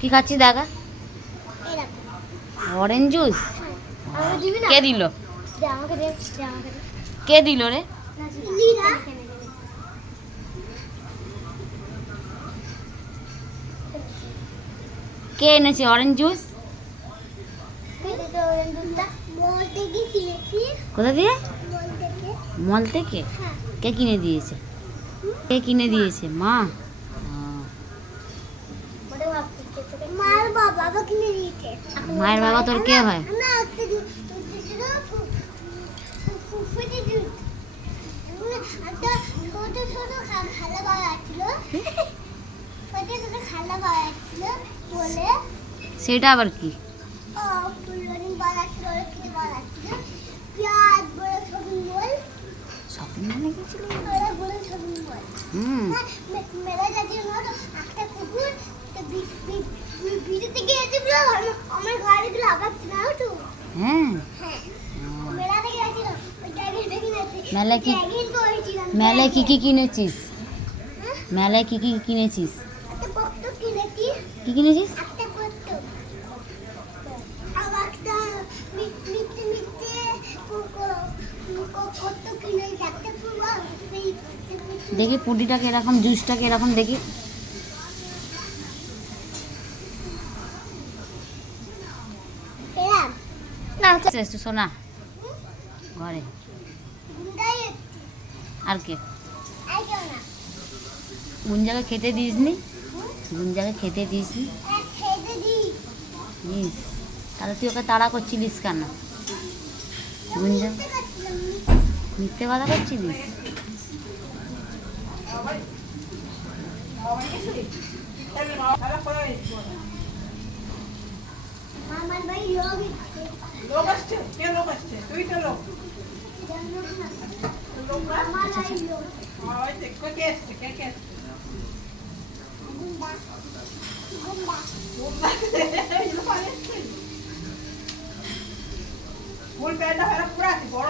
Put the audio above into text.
কি খাচ্ছিস দেখা? Orange juice? কে দিল? কে দিল রে? কে এনেছে অরেঞ্জ জুস? কোথা দিয়ে? মল থেকে? কে কিনে দিয়েছে? কে কিনে দিয়েছে? মা? মায়ের বাবা তোর কে হয়? সেটা আবার কি? শপিং মলে গেছিল? মেলায় কি কি কিনেছিস? মেলায় কি কি কিনেছিস? কি কিনেছিস? দেখি পুডিটাকে এরকম, জুসটাকে এরকম দেখি। শোনা ঘরে আর কে? গুঞ্জাকে খেতে দিসনি? গুঞ্জাকে খেতে দিসনি? তাহলে তুই ওকে তাড়া করছিলিস কেন? গুঞ্জা মিথ্যে কথা করছিলিস? ফুল প্যান্টটা পুরা বড়